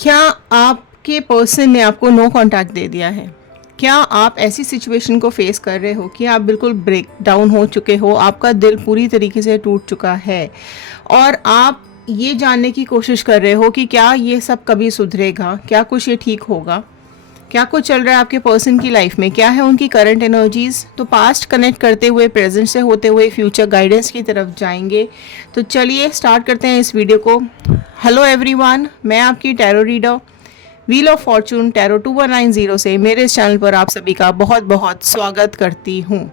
क्या आपके पर्सन ने आपको नो कांटेक्ट दे दिया है? क्या आप ऐसी सिचुएशन को फेस कर रहे हो कि आप बिल्कुल ब्रेक डाउन हो चुके हो, आपका दिल पूरी तरीके से टूट चुका है और आप ये जानने की कोशिश कर रहे हो कि क्या ये सब कभी सुधरेगा, क्या कुछ ये ठीक होगा, क्या कुछ चल रहा है आपके पर्सन की लाइफ में, क्या है उनकी करंट एनर्जीज? तो पास्ट कनेक्ट करते हुए प्रेजेंट से होते हुए फ्यूचर गाइडेंस की तरफ जाएंगे। तो चलिए स्टार्ट करते हैं इस वीडियो को। हेलो एवरीवन, मैं आपकी tarot reader wheel of Fortune tarot 2190 से मेरे इस चैनल पर आप सभी का बहुत बहुत स्वागत करती हूँ।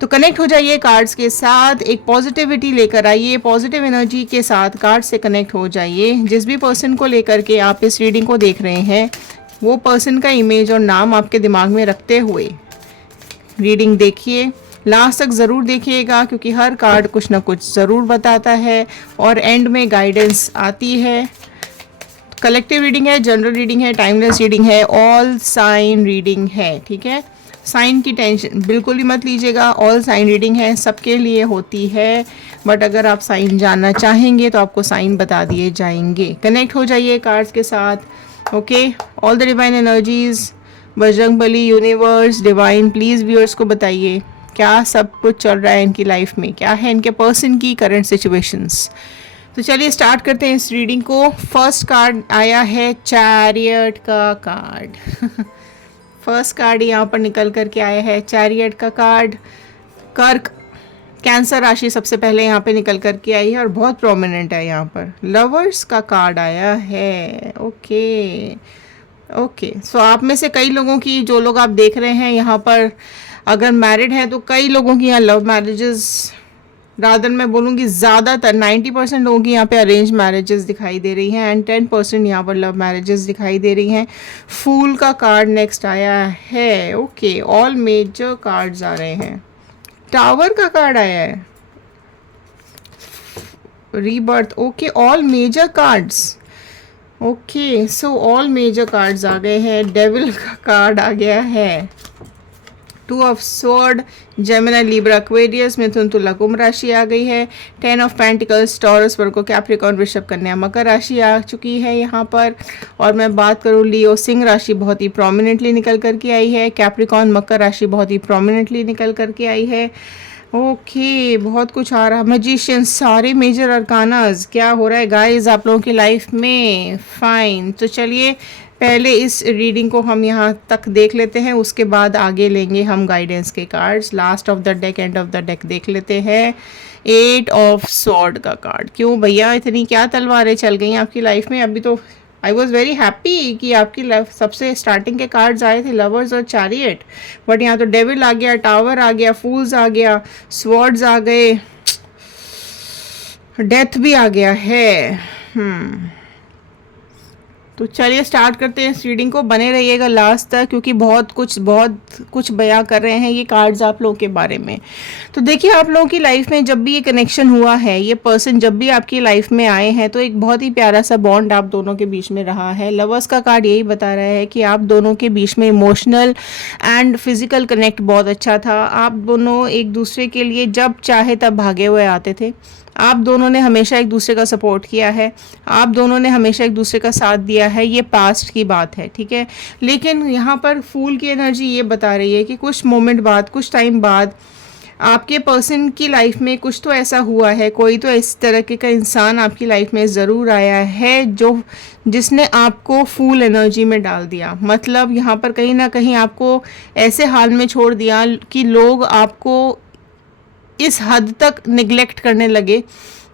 तो कनेक्ट हो जाइए कार्ड्स के साथ, एक पॉजिटिविटी लेकर आइए, पॉजिटिव एनर्जी के साथ कार्ड से कनेक्ट हो जाइए। जिस भी पर्सन को लेकर के आप इस रीडिंग को देख रहे हैं वो पर्सन का इमेज और नाम आपके दिमाग में रखते हुए रीडिंग देखिए। लास्ट तक ज़रूर देखिएगा क्योंकि हर कार्ड कुछ ना कुछ ज़रूर बताता है और एंड में गाइडेंस आती है। कलेक्टिव रीडिंग है, जनरल रीडिंग है, टाइमलेस रीडिंग है, ऑल साइन रीडिंग है। ठीक है, साइन की टेंशन बिल्कुल भी मत लीजिएगा, ऑल साइन रीडिंग है, सबके लिए होती है। बट अगर आप साइन जानना चाहेंगे तो आपको साइन बता दिए जाएंगे। कनेक्ट हो जाइए कार्ड्स के साथ। Okay, all the divine energies, Bajrangbali, universe, divine, please viewers को बताइए क्या सब कुछ चल रहा है इनकी लाइफ में, क्या है इनके पर्सन की करंट सिचुएशंस। तो चलिए स्टार्ट करते हैं इस रीडिंग को। फर्स्ट कार्ड आया है चैरियट का कार्ड। फर्स्ट कार्ड यहाँ पर निकल करके आया है चैरियट का कार्ड। कर्क, कैंसर राशि सबसे पहले यहाँ पे निकल करके आई है और बहुत प्रोमिनेंट है यहाँ पर। लवर्स का कार्ड आया है। ओके ओके, सो आप में से कई लोगों की, जो लोग आप देख रहे हैं यहाँ पर, अगर मैरिड है तो कई लोगों की यहाँ लव मैरिजेस, रादर मैं बोलूँगी ज़्यादातर 90% लोगों की यहाँ पे अरेंज मैरिजेस दिखाई दे रही हैं एंड 10% यहाँ पर लव मैरिजेस दिखाई दे रही हैं। फूल का कार्ड नेक्स्ट आया है। ओके, ऑल मेजर कार्ड्स आ रहे हैं। टावर का कार्ड आया है, rebirth. Okay, all major cards. Okay, so all major cards आ गए हैं। डेविल का कार्ड आ गया है। Two of sword, Gemini, Libra, Aquarius, Mithun, Tula, Kumbh राशि आ गई है। 10 of pentacles, Taurus, Virgo, Capricorn, Vrishabh, Kanya, मकर राशि आ चुकी है यहाँ पर। और मैं बात करूँ लियो, सिंह राशि बहुत ही प्रोमिनेंटली निकल करके आई है। कैप्रिकॉर्न, मकर राशि बहुत ही प्रोमिनेंटली निकल करके आई है। ओके, बहुत कुछ आ रहा है। मैजिशियन, सारे मेजर अरकानाज, क्या हो रहा है गाइस आप लोगों की लाइफ में। फाइन, तो चलिए पहले इस रीडिंग को हम यहाँ तक देख लेते हैं, उसके बाद आगे लेंगे हम गाइडेंस के cards. Last of the deck, end of the deck देख लेते हैं। 8 ऑफ स्वॉर्ड का कार्ड। क्यों भैया इतनी क्या तलवारें चल गई आपकी लाइफ में? अभी तो आई वॉज वेरी हैप्पी कि आपकी लाइफ सबसे स्टार्टिंग के कार्ड्स आए थे लवर्स और चैरियट, बट यहाँ तो डेविल आ गया, टावर आ गया, फूल्स आ गया, स्वॉर्ड्स आ गए, डेथ भी आ गया है। तो चलिए स्टार्ट करते हैं इस रीडिंग को। बने रहिएगा लास्ट तक क्योंकि बहुत कुछ बयां कर रहे हैं ये कार्ड्स आप लोगों के बारे में। तो देखिए, आप लोगों की लाइफ में जब भी ये कनेक्शन हुआ है, ये पर्सन जब भी आपकी लाइफ में आए हैं, तो एक बहुत ही प्यारा सा बॉन्ड आप दोनों के बीच में रहा है। लवर्स का कार्ड यही बता रहा है कि आप दोनों के बीच में इमोशनल एंड फिजिकल कनेक्ट बहुत अच्छा था। आप दोनों एक दूसरे के लिए जब चाहे तब भागे हुए आते थे। आप दोनों ने हमेशा एक दूसरे का सपोर्ट किया है, आप दोनों ने हमेशा एक दूसरे का साथ दिया है। ये पास्ट की बात है, ठीक है। लेकिन यहाँ पर फूल की एनर्जी ये बता रही है कि कुछ मोमेंट बाद, कुछ टाइम बाद आपके पर्सन की लाइफ में कुछ तो ऐसा हुआ है, कोई तो इस तरह का इंसान आपकी लाइफ में ज़रूर आया है जिसने आपको फूल एनर्जी में डाल दिया। मतलब यहाँ पर कहीं ना कहीं आपको ऐसे हाल में छोड़ दिया कि लोग आपको इस हद तक निगलेक्ट करने लगे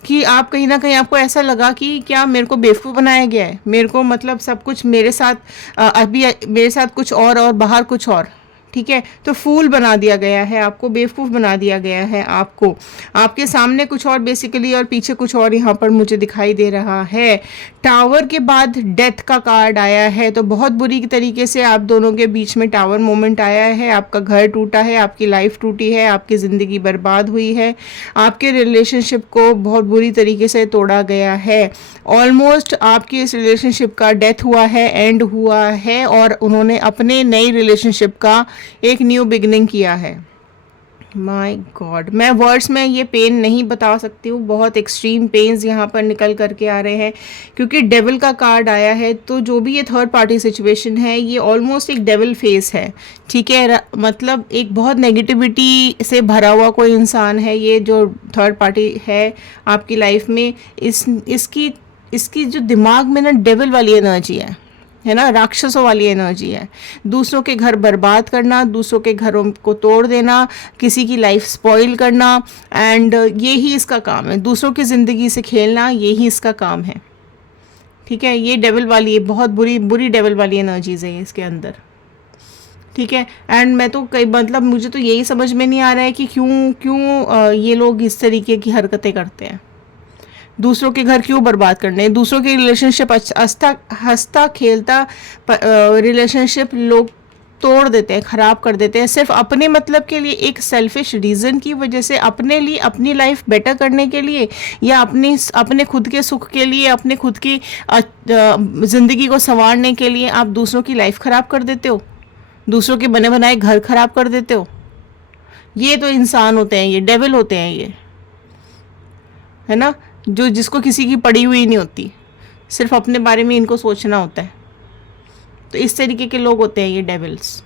कि आप कहीं ना कहीं, आपको ऐसा लगा कि क्या मेरे को बेवकूफ़ बनाया गया है, मेरे को मतलब सब कुछ मेरे साथ अभी मेरे साथ कुछ और बाहर कुछ और, ठीक है। तो फूल बना दिया गया है आपको, बेवकूफ़ बना दिया गया है आपको, आपके सामने कुछ और बेसिकली और पीछे कुछ और यहाँ पर मुझे दिखाई दे रहा है। टावर के बाद डेथ का कार्ड आया है, तो बहुत बुरी तरीके से आप दोनों के बीच में टावर मोमेंट आया है। आपका घर टूटा है, आपकी लाइफ टूटी है, आपकी ज़िंदगी बर्बाद हुई है, आपके रिलेशनशिप को बहुत बुरी तरीके से तोड़ा गया है। ऑलमोस्ट आपकी इस रिलेशनशिप का डेथ हुआ है, एंड हुआ है, और उन्होंने अपने नई रिलेशनशिप का एक न्यू बिगनिंग किया है। माय गॉड, मैं वर्ड्स में ये पेन नहीं बता सकती हूँ, बहुत एक्सट्रीम पेन्स यहाँ पर निकल करके आ रहे हैं क्योंकि डेविल का कार्ड आया है। तो जो भी ये थर्ड पार्टी सिचुएशन है ये ऑलमोस्ट एक डेविल फेस है, ठीक है। मतलब एक बहुत नेगेटिविटी से भरा हुआ कोई इंसान है ये जो थर्ड पार्टी है आपकी लाइफ में। इसकी इसकी जो दिमाग में ना डेविल वाली एनर्जी है ना, राक्षसों वाली एनर्जी है। दूसरों के घर बर्बाद करना, दूसरों के घरों को तोड़ देना, किसी की लाइफ स्पॉइल करना, एंड ये ही इसका काम है। दूसरों की ज़िंदगी से खेलना, ये ही इसका काम है, ठीक है। ये डेविल वाली, बहुत बुरी बुरी डेविल वाली एनर्जीज है इसके अंदर, ठीक है। एंड मैं तो कई मतलब मुझे तो यही समझ में नहीं आ रहा है कि क्यों क्यों ये लोग इस तरीके की हरकतें करते हैं। दूसरों के घर क्यों बर्बाद करने, दूसरों के रिलेशनशिप हंसता खेलता रिलेशनशिप लोग तोड़ देते हैं, ख़राब कर देते हैं, सिर्फ अपने मतलब के लिए, एक सेल्फिश रीज़न की वजह से, अपने लिए, अपनी लाइफ बेटर करने के लिए, या अपने खुद के सुख के लिए, अपने खुद की ज़िंदगी को संवारने के लिए आप दूसरों की लाइफ ख़राब कर देते हो, दूसरों के बने बनाए घर ख़राब कर देते हो। ये तो इंसान होते हैं, ये डेविल होते हैं, ये है ना, जो जिसको किसी की पड़ी हुई नहीं होती, सिर्फ अपने बारे में इनको सोचना होता है। तो इस तरीके के लोग होते हैं ये डेविल्स।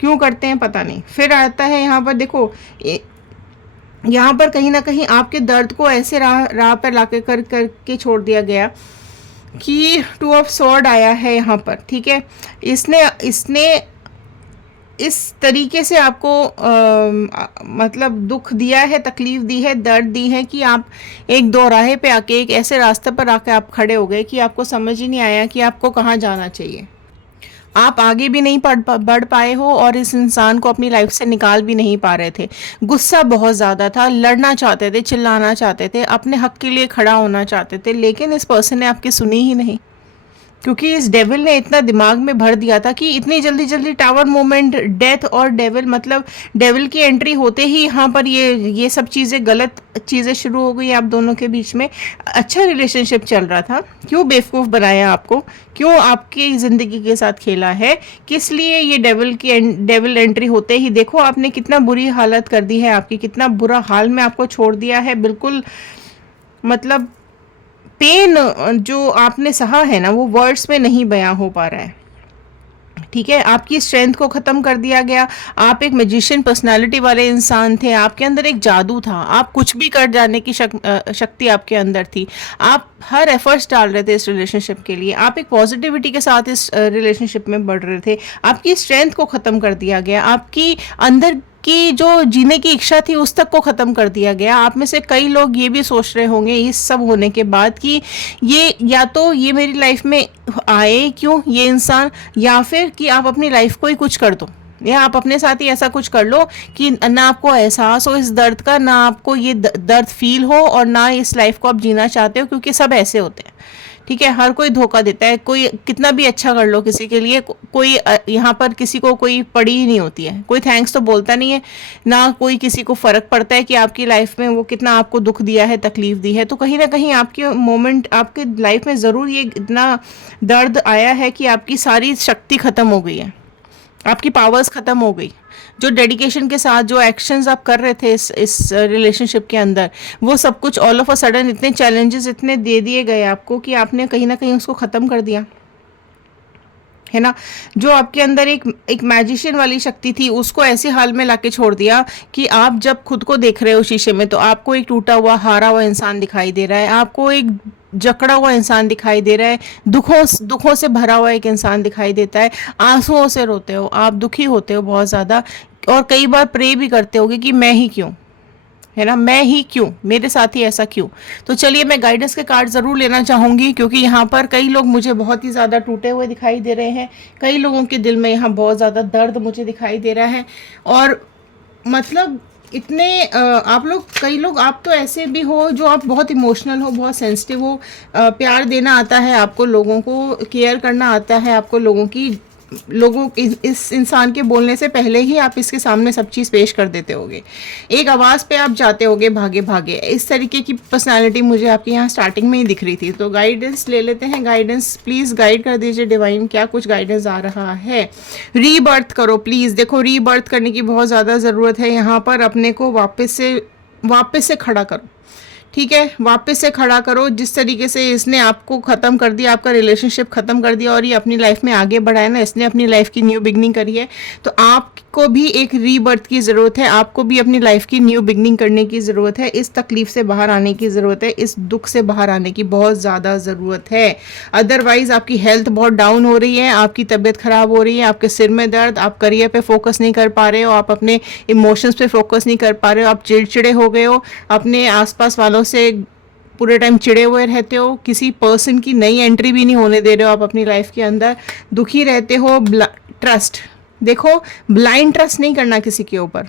क्यों करते हैं पता नहीं। फिर आता है यहाँ पर देखो, यहाँ पर कहीं ना कहीं आपके दर्द को ऐसे राह पर लाके करके छोड़ दिया गया कि 2 ऑफ स्वॉर्ड आया है यहाँ पर, ठीक है। इसने इस तरीके से आपको मतलब दुख दिया है, तकलीफ दी है, दर्द दी है कि आप एक दोराहे पे आके, एक ऐसे रास्ते पर आके आप खड़े हो गए कि आपको समझ ही नहीं आया कि आपको कहाँ जाना चाहिए। आप आगे भी नहीं बढ़ पाए हो और इस इंसान को अपनी लाइफ से निकाल भी नहीं पा रहे थे। गुस्सा बहुत ज़्यादा था, लड़ना चाहते थे, चिल्लाना चाहते थे, अपने हक के लिए खड़ा होना चाहते थे, लेकिन इस पर्सन ने आपकी सुनी ही नहीं, क्योंकि इस डेविल ने इतना दिमाग में भर दिया था कि इतनी जल्दी जल्दी टावर मोमेंट, डेथ और डेविल, मतलब डेविल की एंट्री होते ही यहाँ पर ये सब चीज़ें, गलत चीज़ें शुरू हो गई आप दोनों के बीच में। अच्छा रिलेशनशिप चल रहा था, क्यों बेवकूफ़ बनाया आपको, क्यों आपकी ज़िंदगी के साथ खेला है, किस लिए ये डेविल एंट्री होते ही देखो आपने कितना बुरी हालत कर दी है आपकी, कितना बुरा हाल में आपको छोड़ दिया है। बिल्कुल मतलब पेन जो आपने सहा है ना, वो वर्ड्स में नहीं बयां हो पा रहा है, ठीक है। आपकी स्ट्रेंथ को ख़त्म कर दिया गया। आप एक मैजिशियन पर्सनालिटी वाले इंसान थे, आपके अंदर एक जादू था, आप कुछ भी कर जाने की शक्ति आपके अंदर थी। आप हर एफर्ट्स डाल रहे थे इस रिलेशनशिप के लिए, आप एक पॉजिटिविटी के साथ इस रिलेशनशिप में बढ़ रहे थे। आपकी स्ट्रेंथ को ख़त्म कर दिया गया, आपकी अंदर की जो जीने की इच्छा थी उस तक को ख़त्म कर दिया गया। आप में से कई लोग ये भी सोच रहे होंगे इस सब होने के बाद कि ये या तो ये मेरी लाइफ में आए क्यों ये इंसान, या फिर कि आप अपनी लाइफ को ही कुछ कर दो, या आप अपने साथ ही ऐसा कुछ कर लो कि ना आपको एहसास हो इस दर्द का, ना आपको ये दर्द फील हो, और ना इस लाइफ को आप जीना चाहते हो, क्योंकि सब ऐसे होते हैं, ठीक है। हर कोई धोखा देता है, कोई कितना भी अच्छा कर लो किसी के लिए, कोई यहाँ पर किसी को कोई पड़ी ही नहीं होती है, कोई थैंक्स तो बोलता नहीं है, ना कोई किसी को फ़र्क पड़ता है कि आपकी लाइफ में वो कितना आपको दुख दिया है, तकलीफ़ दी है। तो कहीं ना कहीं आपके मोमेंट, आपके लाइफ में ज़रूर ये इतना दर्द आया है कि आपकी सारी शक्ति ख़त्म हो गई है, आपकी पावर्स ख़त्म हो गई। जो डेडिकेशन के साथ जो एक्शंस आप कर रहे थे इस रिलेशनशिप के अंदर, वो सब कुछ ऑल ऑफ अ सडन इतने चैलेंजेस इतने दे दिए गए आपको कि आपने कहीं ना कहीं उसको ख़त्म कर दिया, है ना। जो आपके अंदर एक मैजिशियन वाली शक्ति थी उसको ऐसे हाल में लाके छोड़ दिया कि आप जब खुद को देख रहे हो शीशे में तो आपको एक टूटा हुआ, हारा हुआ इंसान दिखाई दे रहा है, आपको एक जकड़ा हुआ इंसान दिखाई दे रहा है, दुखों से भरा हुआ एक इंसान दिखाई देता है, आंसुओं से रोते हो आप, दुखी होते हो बहुत ज़्यादा, और कई बार प्रे भी करते होगे कि मैं ही क्यों, है ना, मैं ही क्यों, मेरे साथ ही ऐसा क्यों। तो चलिए मैं गाइडेंस के कार्ड ज़रूर लेना चाहूँगी, क्योंकि यहाँ पर कई लोग मुझे बहुत ही ज़्यादा टूटे हुए दिखाई दे रहे हैं, कई लोगों के दिल में यहाँ बहुत ज़्यादा दर्द मुझे दिखाई दे रहा है, और मतलब इतने आप लोग, कई लोग, आप तो ऐसे भी हो जो आप बहुत इमोशनल हो, बहुत सेंसिटिव हो, प्यार देना आता है आपको, लोगों को केयर करना आता है आपको, लोगों की लोगों इस इंसान के बोलने से पहले ही आप इसके सामने सब चीज़ पेश कर देते होगे, एक आवाज़ पे आप जाते होगे भागे भागे। इस तरीके की पर्सनालिटी मुझे आपके यहाँ स्टार्टिंग में ही दिख रही थी। तो गाइडेंस ले लेते हैं, गाइडेंस प्लीज़ गाइड कर दीजिए डिवाइन, क्या कुछ गाइडेंस आ रहा है। रीबर्थ करो प्लीज़। देखो रीबर्थ करने की बहुत ज़्यादा ज़रूरत है यहाँ पर, अपने को वापस से खड़ा करो, ठीक है, वापस से खड़ा करो। जिस तरीके से इसने आपको ख़त्म कर दिया, आपका रिलेशनशिप ख़त्म कर दिया और ये अपनी लाइफ में आगे बढ़ा है ना, इसने अपनी लाइफ की न्यू बिगनिंग करी है, तो आपको भी एक रीबर्थ की ज़रूरत है, आपको भी अपनी लाइफ की न्यू बिगनिंग करने की ज़रूरत है। इस तकलीफ से बाहर आने की ज़रूरत है, इस दुख से बाहर आने की बहुत ज़्यादा ज़रूरत है। अदरवाइज़ आपकी हेल्थ बहुत डाउन हो रही है, आपकी तबीयत ख़राब हो रही है, आपके सिर में दर्द, आप करियर पे फोकस नहीं कर पा रहे हो, आप अपने इमोशंस पे फोकस नहीं कर पा रहे हो, आप चिड़चिड़े हो गए हो, अपने आसपास वालों से पूरे टाइम चिड़े हुए रहते हो, किसी पर्सन की नई एंट्री भी नहीं होने दे रहे हो आप अपनी लाइफ के अंदर, दुखी रहते हो। ट्रस्ट, देखो ब्लाइंड ट्रस्ट नहीं करना किसी के ऊपर,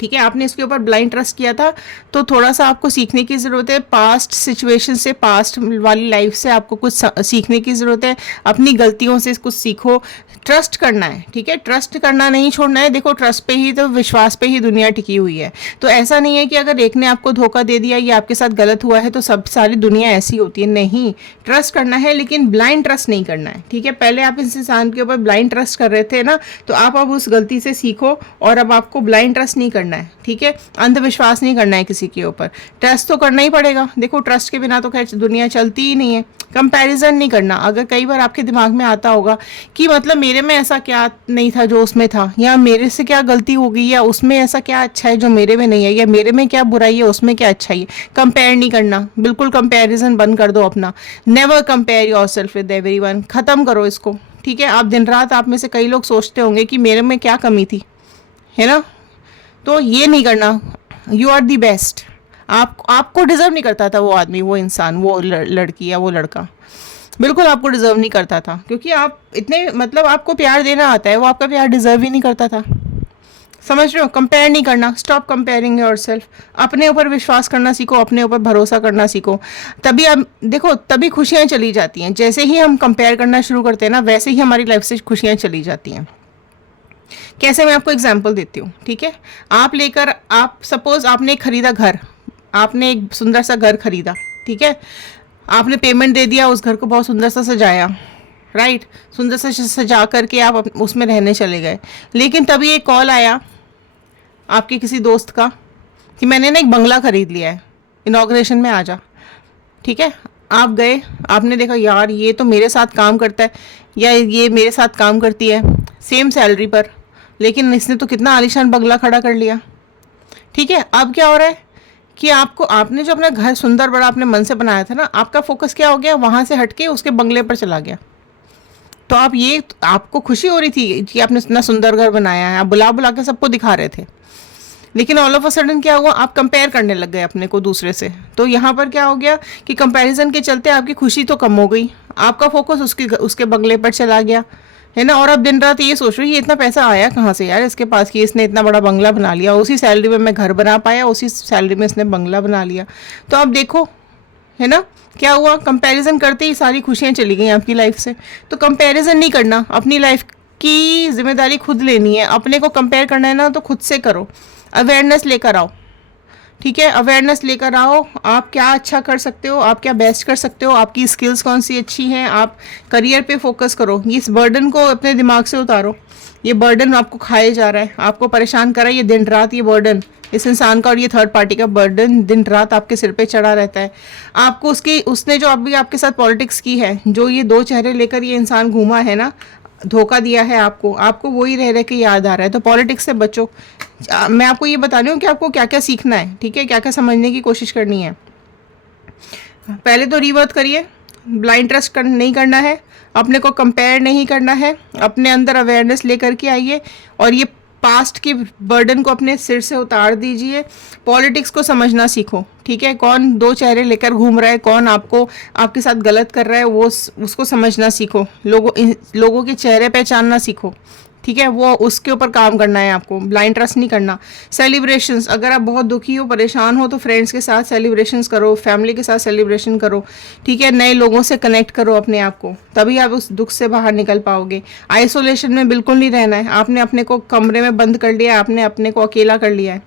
ठीक है। आपने इसके ऊपर ब्लाइंड ट्रस्ट किया था, तो थोड़ा सा आपको सीखने की ज़रूरत है। पास्ट सिचुएशन से, पास्ट वाली लाइफ से आपको कुछ सीखने की ज़रूरत है, अपनी गलतियों से कुछ सीखो। ट्रस्ट करना है, ठीक है, ट्रस्ट करना नहीं छोड़ना है। देखो ट्रस्ट पे ही तो, विश्वास पे ही दुनिया टिकी हुई है। तो ऐसा नहीं है कि अगर एक ने आपको धोखा दे दिया या आपके साथ गलत हुआ है तो सब सारी दुनिया ऐसी होती है, नहीं। ट्रस्ट करना है लेकिन ब्लाइंड ट्रस्ट नहीं करना है, ठीक है। पहले आप इस इंसान के ऊपर ब्लाइंड ट्रस्ट कर रहे थे ना, तो आप अब उस गलती से सीखो और अब आपको ब्लाइंड ट्रस्ट नहीं करना है, ठीक है। अंधविश्वास नहीं करना है किसी के ऊपर, ट्रस्ट तो करना ही पड़ेगा। देखो ट्रस्ट के बिना तो खैर दुनिया चलती ही नहीं है। कंपैरिजन नहीं करना। अगर कई बार आपके दिमाग में आता होगा कि मतलब मेरे में ऐसा क्या नहीं था जो उसमें था, या मेरे से क्या गलती हो गई, या उसमें ऐसा क्या अच्छा है जो मेरे में नहीं है, या मेरे में क्या बुराई है उसमें क्या अच्छाई है, कंपेयर नहीं करना। बिल्कुल कंपैरिजन बंद कर दो अपना। Never compare yourself with everyone, खत्म करो इसको, ठीक है। आप दिन रात, आप में से कई लोग सोचते होंगे कि मेरे में क्या कमी थी, है ना, तो ये नहीं करना। You are the best. आपको डिजर्व नहीं करता था वो आदमी, वो इंसान, वो लड़की या वो लड़का, बिल्कुल आपको डिजर्व नहीं करता था, क्योंकि आप इतने, मतलब आपको प्यार देना आता है, वो आपका प्यार डिजर्व ही नहीं करता था। समझ रहे हो? कंपेयर नहीं करना। Stop comparing yourself. अपने ऊपर विश्वास करना सीखो, अपने ऊपर भरोसा करना सीखो। तभी आप देखो, तभी खुशियाँ चली जाती हैं। जैसे ही हम कंपेयर करना शुरू करते हैं ना, वैसे ही हमारी लाइफ से खुशियाँ चली जाती हैं। कैसे, मैं आपको एग्जाम्पल देती हूँ, ठीक है। आप सपोज आपने खरीदा घर, आपने एक सुंदर सा घर खरीदा, ठीक है। आपने पेमेंट दे दिया, उस घर को बहुत सुंदर सा सजाया, राइट, सुंदर सा सजा करके आप उसमें रहने चले गए। लेकिन तभी एक कॉल आया आपके किसी दोस्त का कि मैंने ना एक बंगला खरीद लिया है, इनॉग्रेशन में आ जा, ठीक है। आप गए, आपने देखा यार ये तो मेरे साथ काम करता है, या ये मेरे साथ काम करती है, सेम सैलरी पर, लेकिन इसने तो कितना आलीशान बंगला खड़ा कर लिया, ठीक है। अब क्या हो रहा है कि आपने जो अपना घर सुंदर बड़ा अपने मन से बनाया था ना, आपका फोकस क्या हो गया, वहाँ से हटके उसके बंगले पर चला गया। तो आपको खुशी हो रही थी कि आपने इतना सुंदर घर बनाया है, आप बुला बुला के सबको दिखा रहे थे, लेकिन ऑल ऑफ अ सडन क्या हुआ, आप कंपेयर करने लग गए अपने को दूसरे से। तो यहाँ पर क्या हो गया कि कंपैरिजन के चलते आपकी खुशी तो कम हो गई, आपका फोकस उसके बंगले पर चला गया, है ना। और अब दिन रात ये सोच रही है ये इतना पैसा आया कहाँ से यार इसके पास कि इसने इतना बड़ा बंगला बना लिया, उसी सैलरी में मैं घर बना पाया, उसी सैलरी में इसने बंगला बना लिया। तो अब देखो, है ना, क्या हुआ, कंपैरिजन करते ही सारी खुशियाँ चली गई आपकी लाइफ से। तो कंपैरिजन नहीं करना, अपनी लाइफ की जिम्मेदारी खुद लेनी है। अपने को कंपेयर करना है ना, तो खुद से करो, अवेयरनेस लेकर आओ, ठीक है। अवेयरनेस लेकर आओ, आप क्या अच्छा कर सकते हो, आप क्या बेस्ट कर सकते हो, आपकी स्किल्स कौन सी अच्छी हैं, आप करियर पे फोकस करो। इस बर्डन को अपने दिमाग से उतारो। ये बर्डन आपको खाए जा रहा है, आपको परेशान कर रहा है ये दिन रात, ये बर्डन इस इंसान का और ये थर्ड पार्टी का बर्डन दिन रात आपके सिर पे चढ़ा रहता है। आपको उसने जो अभी आपके साथ पॉलिटिक्स की है, जो ये दो चेहरे लेकर ये इंसान घूमा है ना, धोखा दिया है आपको वही रह के याद आ रहा है। तो पॉलिटिक्स से बचो। मैं आपको ये बता रही हूँ कि आपको क्या क्या सीखना है, ठीक है, क्या क्या समझने की कोशिश करनी है। पहले तो रीबर्थ करिए, ब्लाइंड ट्रस्ट नहीं करना है, अपने को कंपेयर नहीं करना है, अपने अंदर अवेयरनेस लेकर के आइए और ये पास्ट की बर्डन को अपने सिर से उतार दीजिए। पॉलिटिक्स को समझना सीखो, ठीक है। कौन दो चेहरे लेकर घूम रहा है, कौन आपके साथ गलत कर रहा है, वो उसको समझना सीखो। लोगों के चेहरे पहचानना सीखो, ठीक है, वो उसके ऊपर काम करना है आपको, ब्लाइंड ट्रस्ट नहीं करना। सेलिब्रेशंस, अगर आप बहुत दुखी हो, परेशान हो, तो फ्रेंड्स के साथ सेलिब्रेशंस करो, फैमिली के साथ सेलिब्रेशन करो, ठीक है, नए लोगों से कनेक्ट करो अपने आप को, तभी आप उस दुख से बाहर निकल पाओगे। आइसोलेशन में बिल्कुल नहीं रहना है, आपने अपने को कमरे में बंद कर लिया, आपने अपने को अकेला कर लिया है,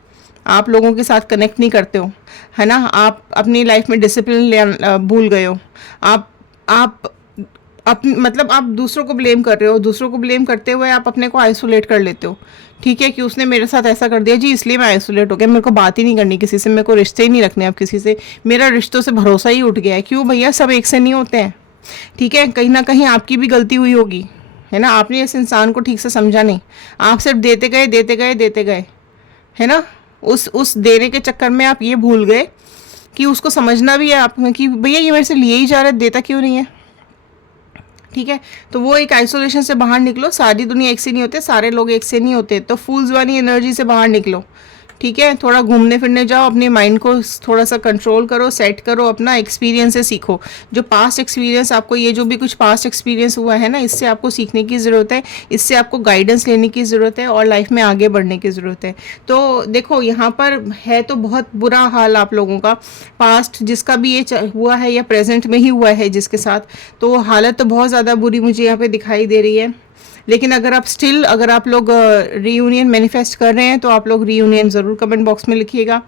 आप लोगों के साथ कनेक्ट नहीं करते हो, है ना, आप अपनी लाइफ में डिसिप्लिन भूल गए हो, आप मतलब आप दूसरों को ब्लेम कर रहे हो, दूसरों को ब्लेम करते हुए आप अपने को आइसोलेट कर लेते हो, ठीक है, कि उसने मेरे साथ ऐसा कर दिया जी इसलिए मैं आइसोलेट हो गया, मेरे को बात ही नहीं करनी किसी से, मेरे को रिश्ते ही नहीं रखने अब किसी से, मेरा रिश्तों से भरोसा ही उठ गया है। क्यों भैया, सब एक से नहीं होते हैं, ठीक है, कहीं ना कहीं आपकी भी गलती हुई होगी, है ना, आपने इस इंसान को ठीक से समझा नहीं, आप सिर्फ देते गए देते गए देते गए, है ना, उस देने के चक्कर में आप ये भूल गए कि उसको समझना भी है आप कि भैया ये मेरे से लिए ही जा रहा है, देता क्यों नहीं है, ठीक है। तो वो एक आइसोलेशन से बाहर निकलो, सारी दुनिया एक से नहीं होते, सारे लोग एक से नहीं होते, तो फूल्स वाली एनर्जी से बाहर निकलो, ठीक है, थोड़ा घूमने फिरने जाओ, अपने माइंड को थोड़ा सा कंट्रोल करो, सेट करो, अपना एक्सपीरियंस से सीखो, जो पास्ट एक्सपीरियंस आपको, ये जो भी कुछ पास्ट एक्सपीरियंस हुआ है ना, इससे आपको सीखने की ज़रूरत है, इससे आपको गाइडेंस लेने की ज़रूरत है और लाइफ में आगे बढ़ने की ज़रूरत है। तो देखो यहाँ पर है तो बहुत बुरा हाल आप लोगों का, पास्ट जिसका भी ये हुआ है या प्रेजेंट में ही हुआ है जिसके साथ, तो हालत तो बहुत ज़्यादा बुरी मुझे यहाँ पे दिखाई दे रही है। लेकिन अगर आप लोग रीयूनियन मैनिफेस्ट कर रहे हैं तो आप लोग रीयूनियन ज़रूर कमेंट बॉक्स में लिखिएगा।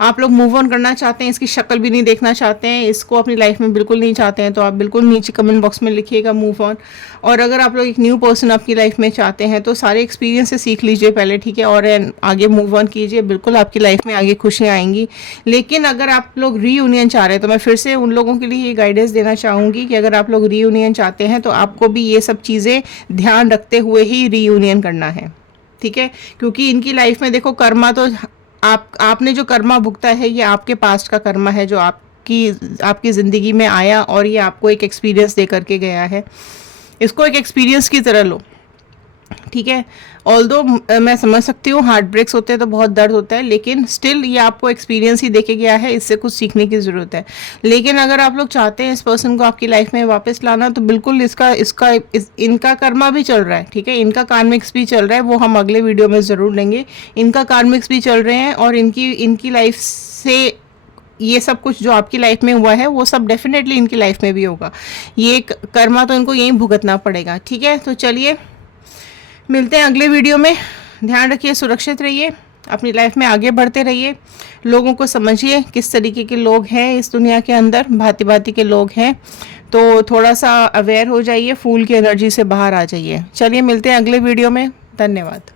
आप लोग मूव ऑन करना चाहते हैं, इसकी शक्ल भी नहीं देखना चाहते हैं, इसको अपनी लाइफ में बिल्कुल नहीं चाहते हैं, तो आप बिल्कुल नीचे कमेंट बॉक्स में लिखिएगा मूव ऑन। और अगर आप लोग एक न्यू पर्सन आपकी लाइफ में चाहते हैं तो सारे एक्सपीरियंस से सीख लीजिए पहले, ठीक है, और आगे मूव ऑन कीजिए, बिल्कुल आपकी लाइफ में आगे खुशियाँ आएंगी। लेकिन अगर आप लोग रीयूनियन चाह रहे हैं तो मैं फिर से उन लोगों के लिए ये गाइडेंस देना चाहूँगी कि अगर आप लोग रीयूनियन चाहते हैं तो आपको भी ये सब चीज़ें ध्यान रखते हुए ही रीयूनियन करना है, ठीक है, क्योंकि इनकी लाइफ में देखो कर्मा तो आपने जो कर्मा भुगता है ये आपके पास्ट का कर्मा है, जो आपकी ज़िंदगी में आया और ये आपको एक एक्सपीरियंस दे करके गया है, इसको एक एक्सपीरियंस की तरह लो, ठीक है। ऑल्दो मैं समझ सकती हूँ हार्ट ब्रेक्स होते हैं तो बहुत दर्द होता है, लेकिन स्टिल ये आपको एक्सपीरियंस ही देके गया है, इससे कुछ सीखने की ज़रूरत है। लेकिन अगर आप लोग चाहते हैं इस पर्सन को आपकी लाइफ में वापस लाना तो बिल्कुल इनका कर्मा भी चल रहा है, ठीक है, इनका कार्मिक्स भी चल रहा है, वो हम अगले वीडियो में ज़रूर लेंगे। इनका कार्मिक्स भी चल रहे हैं और इनकी लाइफ से ये सब कुछ जो आपकी लाइफ में हुआ है वो सब डेफिनेटली इनकी लाइफ में भी होगा, ये कर्मा तो इनको यहीं भुगतना पड़ेगा, ठीक है। तो चलिए मिलते हैं अगले वीडियो में, ध्यान रखिए, सुरक्षित रहिए, अपनी लाइफ में आगे बढ़ते रहिए, लोगों को समझिए किस तरीके के लोग हैं इस दुनिया के अंदर, भांति भांति के लोग हैं, तो थोड़ा सा अवेयर हो जाइए, फूल की एनर्जी से बाहर आ जाइए। चलिए मिलते हैं अगले वीडियो में, धन्यवाद।